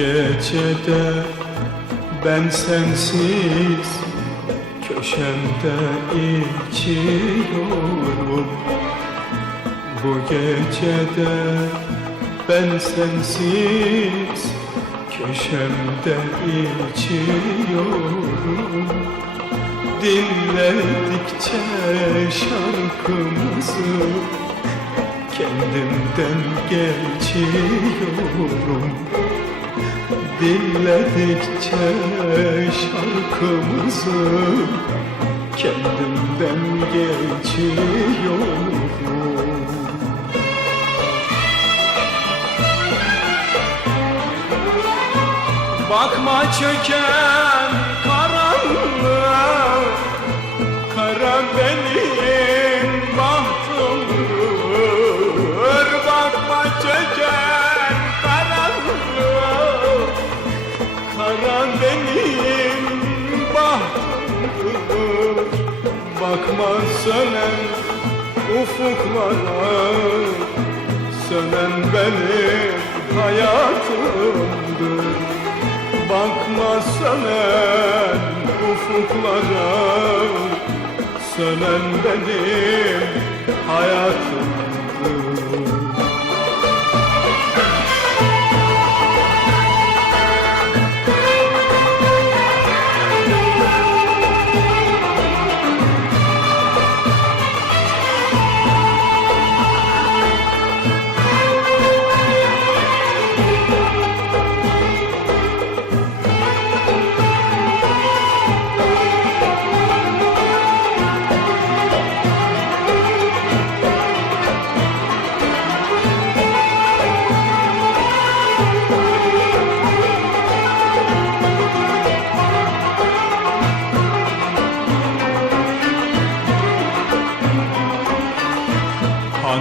gecede ben sensiz köşemde içiyorum. Bu gecede ben sensiz köşemde içiyorum. Dinledikçe şarkımızı kendimden geçiyorum Dinledikçe şarkımızı kendimden geçiyorum. Bakma çöken Bakma sönen ufuklara Sönen benim hayatımdır. Bakma sönen ufuklara Sönen benim hayatımdır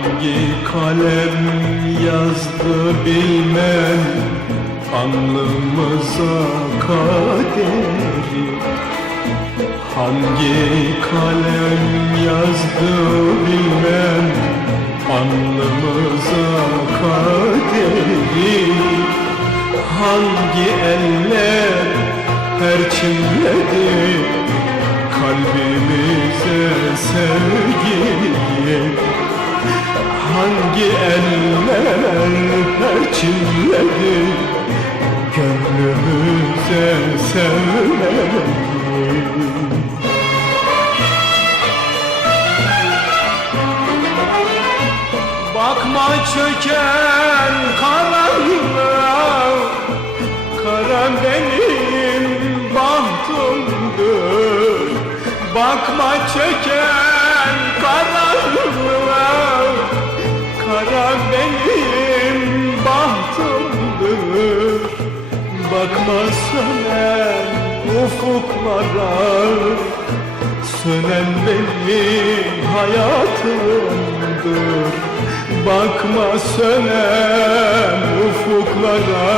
Hangi kalem yazdı bilmem. Alnımıza kaderi. Hangi kalem yazdı bilmem. Alnımıza kaderi. Hangi eller perçinledi? Kalbimize sevgiyi Bakma çöken karanlığa Kara benim bahtımdır Bakma çöken karanlığa Kara benim bahtımdır Bakma sönen ufuklara Sönen benim hayatımdır. Bakma sönen ufuklara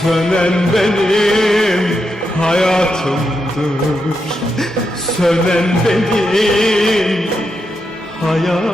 Sönen benim hayatımdır. Sönen benim hayatımdır